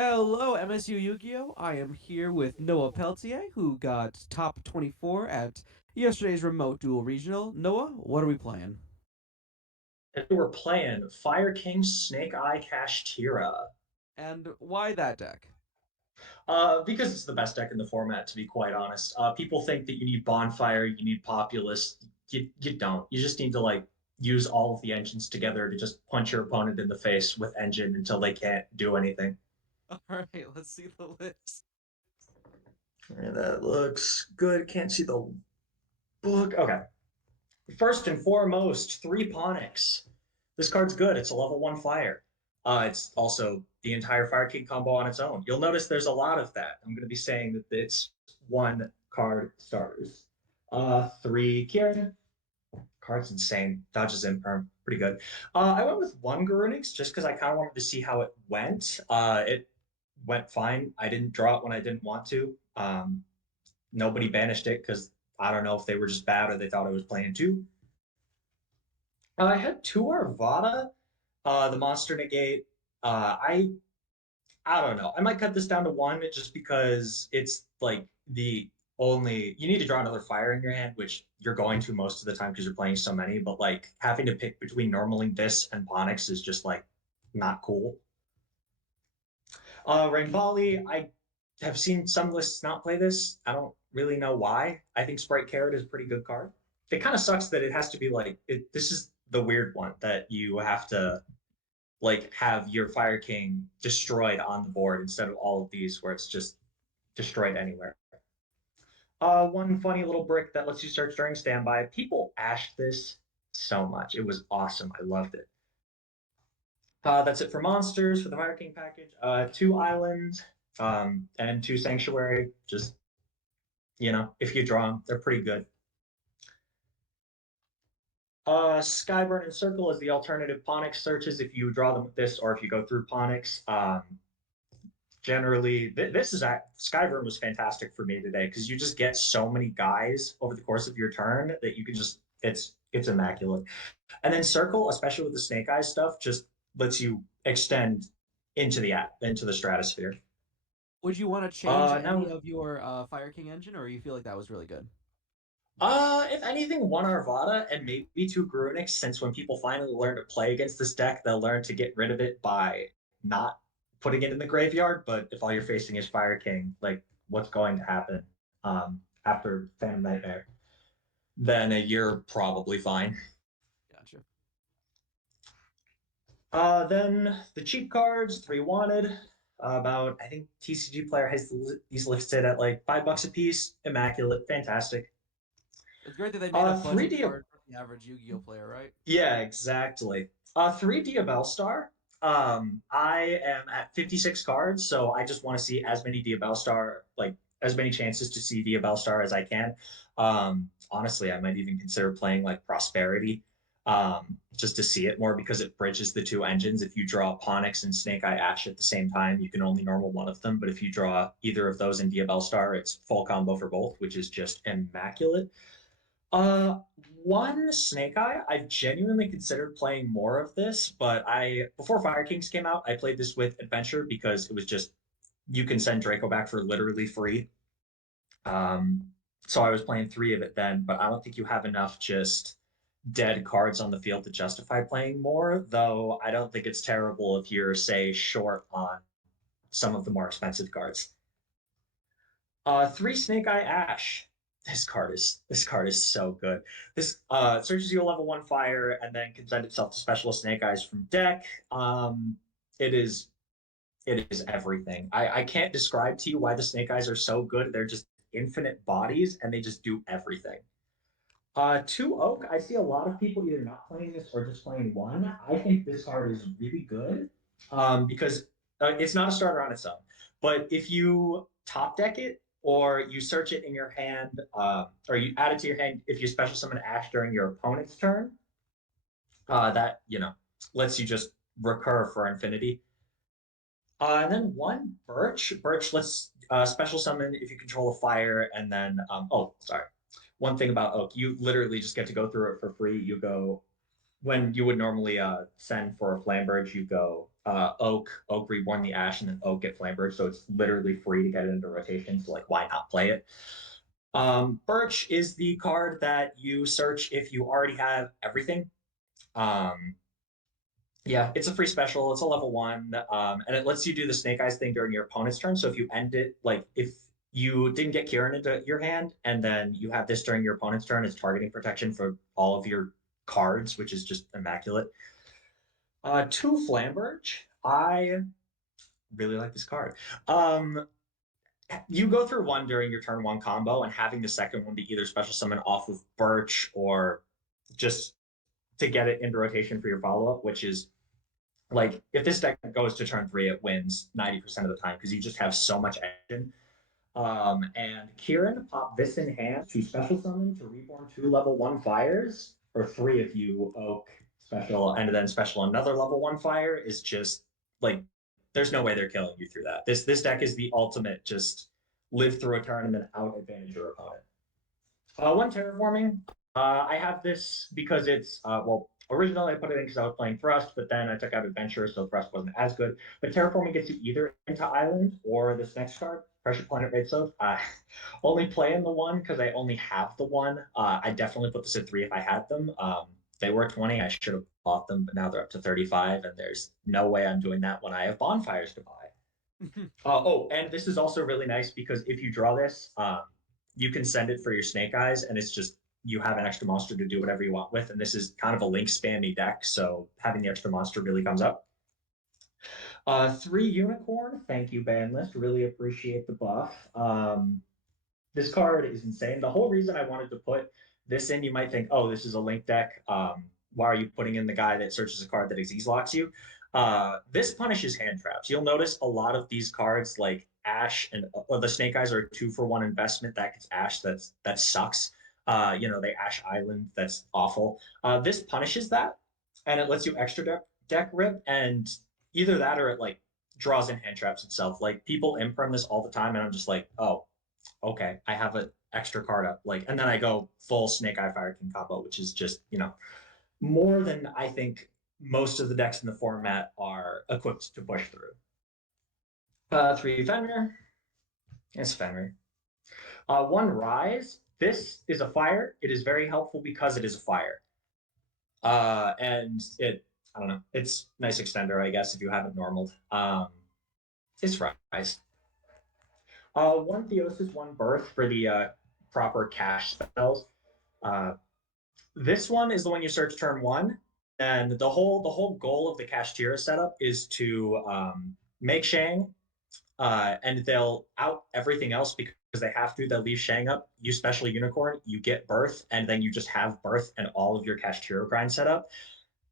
Hello, MSU Yu-Gi-Oh! I am here with Noah Peltier, who got top 24 at yesterday's remote duel regional. Noah, what are we playing? And we're playing Fire King Snake Eye Kashtira. And why that deck? Because it's the best deck in the format, to be quite honest. People think that you need Bonfire, you need Populist. You don't. You just need to use all of the engines together to just punch your opponent in the face with engine until they can't do anything. All right, let's see the list. And that looks good. Can't see the book. Okay. First and foremost, three Ponix. This card's good. It's a level one fire. It's also the entire Fire King combo on its own. You'll notice there's a lot of that. I'm going to be saying that it's one card starters. Three Kieran. Card's insane. Dodges imperm. Pretty good. I went with one Garunix just because I kind of wanted to see how it went. It went fine. I didn't draw it when I didn't want to. Nobody banished it because I don't know if they were just bad or they thought I was playing too. I had two Arvada, the Monster Negate. I don't know. I might cut this down to one just because it's like the only you need to draw another fire in your hand, which you're going to most of the time because you're playing so many. But like having to pick between normaling this and Ponix is just like not cool. Rain Volley, I have seen some lists not play this. I don't really know why. I think Sprite Carrot is a pretty good card. It kind of sucks that it has to be like this is the weird one that you have to have your Fire King destroyed on the board instead of all of these where it's just destroyed anywhere. One funny little brick that lets you search during standby. People ashed this so much. It was awesome. I loved it. That's it for monsters for the Fire King package. Two islands and two sanctuary. Just if you draw them, they're pretty good. Skyburn and Circle is the alternative Ponix searches if you draw them with this or if you go through Ponix. Generally, this is Skyrim was fantastic for me today because you just get so many guys over the course of your turn that you can just it's immaculate. And then Circle, especially with the Snake Eyes stuff, just lets you extend into the stratosphere. Would you want to change any Now of your Fire King engine, or you feel like that was really good? if anything, one Arvada and maybe two Grunix, since when people finally learn to play against this deck, they'll learn to get rid of it by not putting it in the graveyard. But if all you're facing is Fire King, like what's going to happen after Phantom Nightmare, then you're probably fine. Gotcha. Then the cheap cards, three wanted. About I think TCG player has these listed at like $5 a piece. Immaculate, fantastic. It's great that they made a budget 3D card for the average Yu-Gi-Oh player, right? Yeah, exactly. 3D of Bellstar. I am at 56 cards, so I just want to see as many Diabellstar, like as many chances to see Diabellstar as I can. Honestly, I might even consider playing like Prosperity, just to see it more because it bridges the two engines. If you draw Ponix and Snake Eye Ash at the same time, you can only normal one of them. But if you draw either of those in Diabellstar, it's full combo for both, which is just immaculate. Uh, One Snake Eye, I've genuinely considered playing more of this, but before Fire Kings came out, I played this with Adventure because it was just you can send Draco back for literally free. Um, so I was playing three of it then, but I don't think you have enough just dead cards on the field to justify playing more, though I don't think it's terrible if you're, say, short on some of the more expensive cards. Three Snake Eye Ash. This card is so good. This searches you a level one fire and then can send itself to specialist Snake Eyes from deck. It is it is everything. I can't describe to you why the Snake Eyes are so good. They're just infinite bodies and they just do everything. Two Oak, I see a lot of people either not playing this or just playing one. I think this card is really good because it's not a starter on its own. But if you top deck it or you search it in your hand, or you add it to your hand, if you special summon Ash during your opponent's turn, that lets you just recur for infinity. And then one Birch. Birch lets special summon if you control a fire, and then oh, sorry. One thing about Oak, you literally just get to go through it for free. You go when you would normally send for a Flambridge, you go Oak Reborn the Ash, and then Oak get Flamberge. So it's literally free to get it into rotation. So like, why not play it? Birch is the card that you search if you already have everything. Um, yeah, it's a free special. It's a level one, and it lets you do the Snake Eyes thing during your opponent's turn. So if you end it, like if you didn't get Kieran into your hand, and then you have this during your opponent's turn, it's targeting protection for all of your cards, which is just immaculate. Two Flamberge. I really like this card. Um, you go through one during your turn one combo, and having the second one be either special summon off of Birch or just to get it into rotation for your follow up, which is like if this deck goes to turn three, it wins 90% of the time because you just have so much action. And Kieran, pop this in hand to special summon to reborn two level one fires, or three if you oak special, and then special another level one fire is just like there's no way they're killing you through that. This deck is the ultimate just live through a turn and then out advantage your opponent. One terraforming. I have this because it's well, originally I put it in because I was playing Thrust, but then I took out Adventure, so Thrust wasn't as good. But terraforming gets you either into Island or this next card, Pressure Planet Raid Soak. Only playing the one because I only have the one. I definitely put this at three if I had them. They were 20. I should have bought them, but now they're up to 35, and there's no way I'm doing that when I have bonfires to buy. Oh, and this is also really nice because if you draw this, you can send it for your Snake Eyes, and it's just you have an extra monster to do whatever you want with. And this is kind of a link spammy deck, so having the extra monster really comes up. Three Unicorn, thank you, ban list. Really appreciate the buff. This card is insane. The whole reason I wanted to put this in, you might think, oh, this is a link deck. Why are you putting in the guy that searches a card that Xyz locks you? This punishes hand traps. You'll notice a lot of these cards, like Ash and the Snake Eyes, are a 2-for-1 investment. That gets Ash. That sucks. They Ash Island. That's awful. This punishes that, and it lets you extra deck rip, and either that or it like draws in hand traps itself. Like people imprem this all the time, and I'm just like, oh, okay, I have an extra card up. Like, and then I go full Snake Eye Fire King combo, which is just, more than I think most of the decks in the format are equipped to push through. Three Fenrir. It's Fenrir. One Rise. This is a fire. It is very helpful because it is a fire. And I don't know, it's nice extender, I guess, if you haven't normaled. It's Rise. One Theosis, one Birth for the proper cash spells. Uh, this one is the one you search turn one, and the whole goal of the Kashtira setup is to make Shang, and they'll out everything else because they have to. They'll leave Shang up. You special Unicorn, you get Birth, and then you just have Birth and all of your Kashtira grind set up.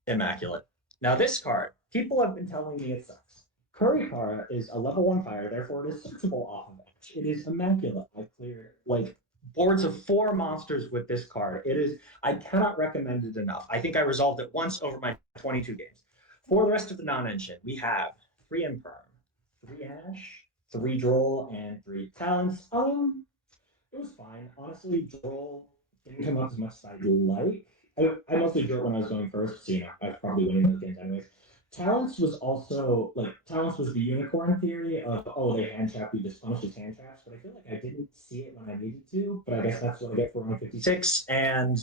Immaculate. Now this card, people have been telling me it sucks. Kurikara is a level one fire, therefore it is searchable off of edge. It is immaculate. I clear like boards of four monsters with this card. It is I cannot recommend it enough. I think I resolved it once over my 22 games. For the rest of the non-engine, we have three Imperm, three Ash, three Droll, and three Talents. It was fine. Honestly, Droll didn't come up as much as I'd like. I mostly drew it when I was going first, so I was probably winning those games anyways. Talents was also like Talents was the unicorn theory of they hand trap you just punish his hand traps, but I feel like I didn't see it when I needed to. But I guess that's what I get for 156, and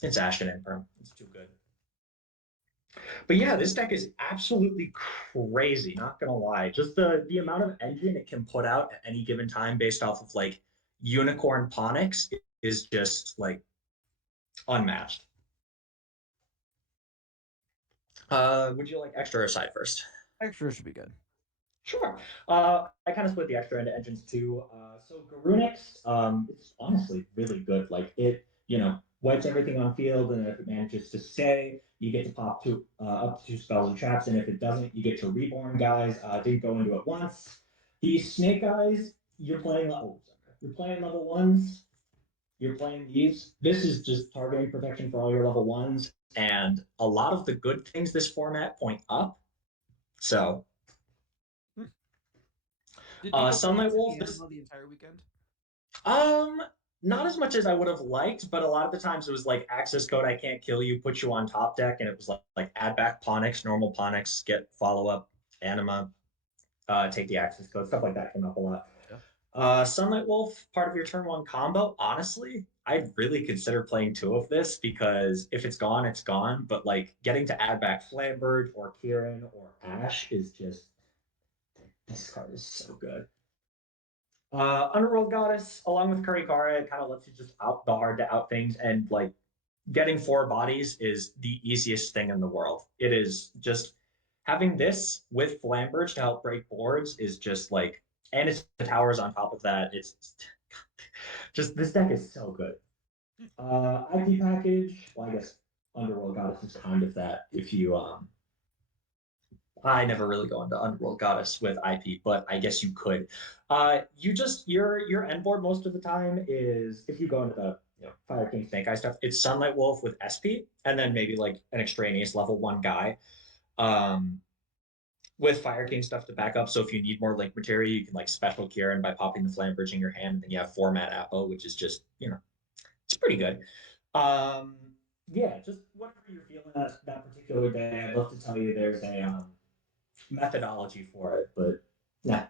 it's Ashton Imperm. It's too good. But yeah, this deck is absolutely crazy. Not gonna lie, just the amount of engine it can put out at any given time based off of like unicorn ponics is just like unmatched. Would you like extra or side first? Extra should be good. Sure. I kind of split the extra into engines too. So Garunix, it's honestly really good. Like it wipes everything on field, and if it manages to stay, you get to pop up to two spells and traps, and if it doesn't, you get to reborn guys. Didn't go into it once. The Snake Eyes, you're playing level ones. You're playing these. This is just targeting protection for all your level ones, and a lot of the good things this format point up. So Did people play Sunlight this at Wolf, the this MMO the entire weekend? Um, Not as much as I would have liked, but a lot of the times it was like access code, I can't kill you, put you on top deck, and it was like add back Ponix, normal Ponix, get follow up, anima, take the access code, stuff like that came up a lot. Yeah. Sunlight Wolf, part of your turn one combo. Honestly, I'd really consider playing two of this because if it's gone, it's gone. But like getting to add back Flambird or Kieran or Ash is just this card is so good. Underworld Goddess, along with Kurikara, it kind of lets you just out the hard to out things, and like getting four bodies is the easiest thing in the world. It is just having this with Flambridge to help break boards is just like, and it's the towers on top of that. It's just this deck is so good. IP package, well, I guess Underworld Goddess is kind of that. If you I never really go into Underworld Goddess with IP, but I guess you could. You just your end board most of the time is if you go into the Fire King Snake Eye stuff, it's Sunlight Wolf with SP, and then maybe like an extraneous level one guy. Um, with Fire King stuff to back up. So if you need more link material, you can like special Kieran by popping the Flame Bridge in your hand, and then you have format Apo, which is just, it's pretty good. Um, yeah, just whatever you're feeling that particular day. I'd love to tell you there's a methodology for it, but yeah.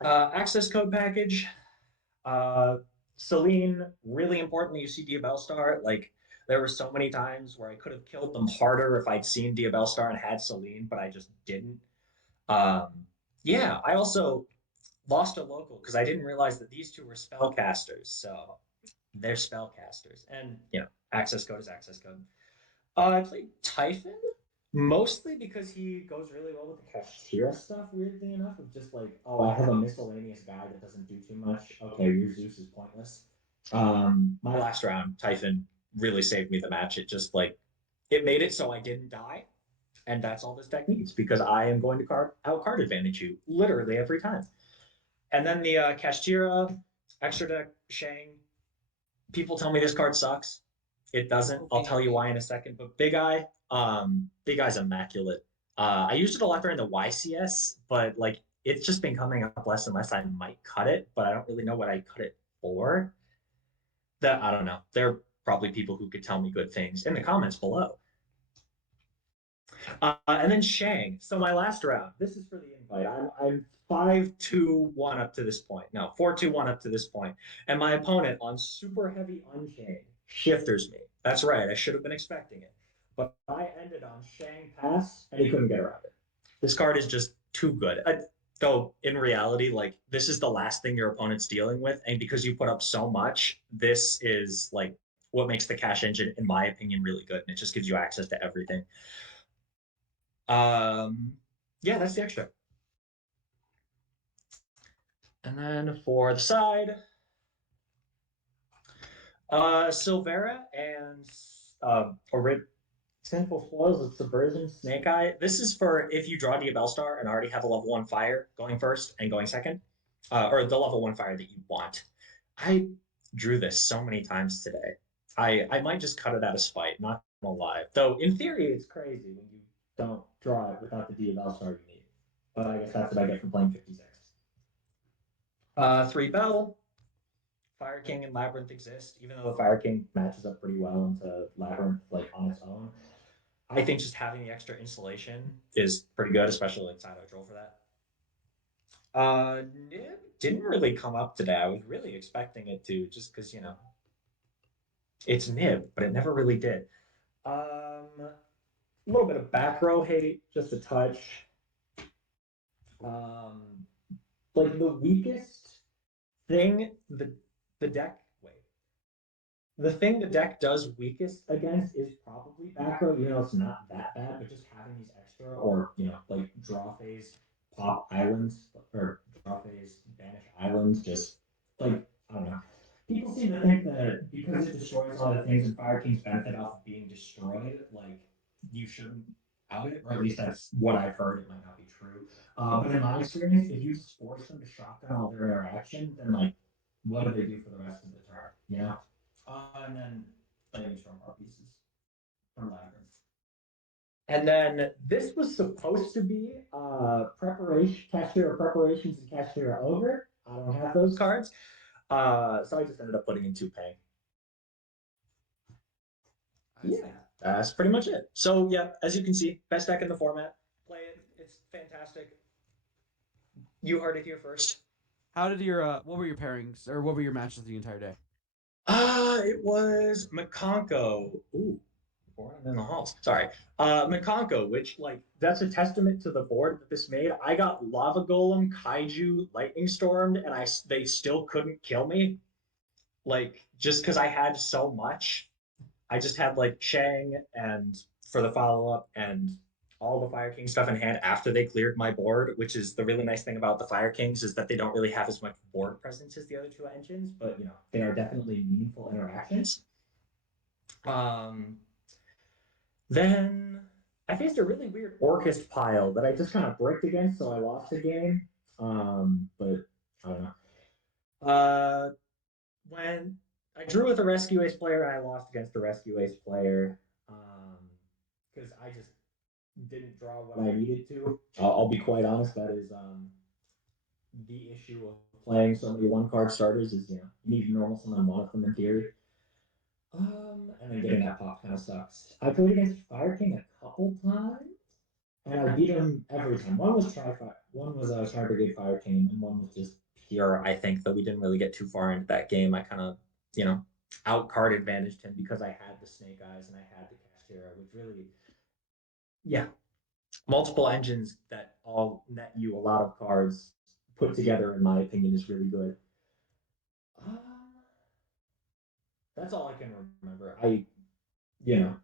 Access code package. Uh, Celine, really important that you see Diabellstar. Like, there were so many times where I could have killed them harder if I'd seen Diabellstar and had Celine, but I just didn't. Um, yeah, I also lost a local because I didn't realize that these two were spellcasters. So they're spellcasters. And, access code is access code. I played Typhon mostly because he goes really well with the Kashtira stuff, weirdly enough, of just like, oh, I have a miscellaneous guy that doesn't do too much. Okay, your Zeus is pointless. My last round, Typhon really saved me the match. It just like, it made it so I didn't die. And that's all this deck needs because I am going to out card advantage you literally every time. And then the Kashtira extra deck Shang. People tell me this card sucks. It doesn't. I'll tell you why in a second. But Big Eye's immaculate. I used it a lot during the YCS, but like it's just been coming up less and less. I might cut it, but I don't really know what I cut it for. That I don't know. There are probably people who could tell me good things in the comments below. And then Shang. So my last round. This is for the invite. I'm 5-2-1 up to this point. No, 4-2-1 up to this point. And my opponent on super heavy Unchained shifters me. That's right. I should have been expecting it. But I ended on Shang Pass, and he couldn't get around it. This card is just too good. Though in reality, like this is the last thing your opponent's dealing with, and because you put up so much, this is like what makes the cash engine, in my opinion, really good, and it just gives you access to everything. Um, yeah, that's the extra. And then for the side, Silvera and Sinful Foils with Subversion, Snake Eye. This is for if you draw Diabellstar and already have a level one fire going first and going second, or the level one fire that you want. I drew this so many times today. I might just cut it out of spite, not gonna lie. Though in theory, it's crazy when you don't draw it without the Diabellstar you need. But I guess that's what I get for playing 56. Three Bell, Fire King and Labyrinth exist, even though the Fire King matches up pretty well into Labyrinth like on its own. I think just having the extra insulation is pretty good, especially inside a drill for that. Nib didn't really come up today. I was really expecting it to, just because it's Nib, but it never really did. A little bit of back row hate, just a touch. Um, like the weakest thing the deck. Wait, the thing the deck does weakest against is probably back row. It's not that bad, but just having these extra or like draw phase pop islands or draw phase banish islands, just like I don't know. People seem to think that because it destroys all the things and Fire King's benefit off of being destroyed, like you shouldn't out it, or at least that's what I've heard. It might not be true. But in my experience, if you just force them to shotgun all their interaction, then like, what do they do for the rest of the turn? And then Flaming Storm Art pieces from Labyrinth. And then this was supposed to be preparation, Kashtira preparations and Kashtira over. I don't have those cards. So I just ended up putting in two paying. I Yeah, see. that's pretty much it. So yeah, as you can see, best deck in the format. Play it. It's fantastic. You heard it here first. How did your what were your pairings or what were your matches the entire day? It was McConko. Ooh, born in the halls. Sorry. McConko, which like that's a testament to the board that this made. I got Lava Golem, Kaiju, Lightning Stormed, and they still couldn't kill me. Like just because I had so much. I just had like Shang and for the follow up and all the Fire King stuff in hand after they cleared my board, which is the really nice thing about the Fire Kings is that they don't really have as much board presence as the other two engines, but you know they are definitely meaningful interactions. Um, then I faced a really weird Orcust pile that I just kind of bricked against, so I lost the game. But I don't know. When I drew with a Rescue Ace player and I lost against the Rescue Ace player, because I just didn't draw what I needed to. I'll be quite honest. That is the issue of playing so many one card starters is you need normal summon one of them in theory. And then getting that pop kind of sucks. I played against Fire King a couple times, and I beat him every time. One was a Tri Brigade Fire King, and one was just pure. I think that we didn't really get too far into that game. I kind of you know out card advantaged him because I had the Snake Eyes and I had the Kashtira, which really yeah multiple engines that all net you a lot of cards put together, in my opinion, is really good. Um, that's all I can remember. You know,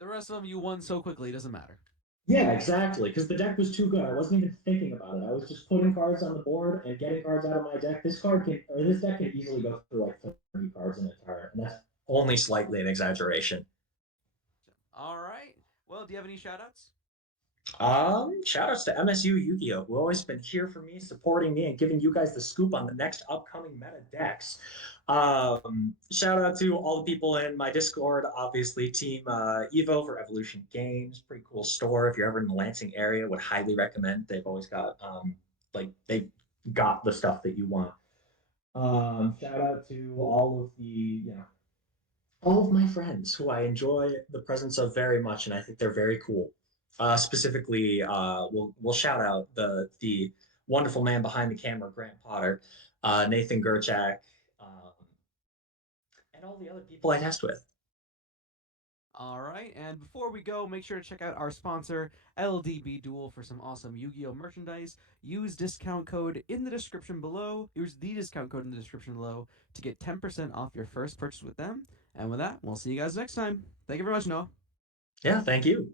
The rest of them you won so quickly, it doesn't matter. yeah, exactly. Because the deck was too good. I wasn't even thinking about it. I was just putting cards on the board and getting cards out of my deck. This deck can easily go through like 30 cards in a turn, and that's only slightly an exaggeration. All right. Well, do you have any shout outs? Shout outs to MSU Yu-Gi-Oh, who always been here for me, supporting me, and giving you guys the scoop on the next upcoming meta decks. Shout out to all the people in my Discord, obviously Team Evo for Evolution Games, pretty cool store. If you're ever in the Lansing area, would highly recommend. They've always got like they've got the stuff that you want. Shout out to all of the all of my friends who I enjoy the presence of very much, and I think they're very cool. Specifically, we'll shout out the wonderful man behind the camera, Grant Potter, Nathan Gerchak, and all the other people I test with. All right. And before we go, make sure to check out our sponsor, LDB Duel, for some awesome Yu Gi Oh merchandise. Use discount code in the description below. Use the discount code in the description below to get 10% off your first purchase with them. And with that, we'll see you guys next time. Thank you very much, Noah. Yeah, thank you.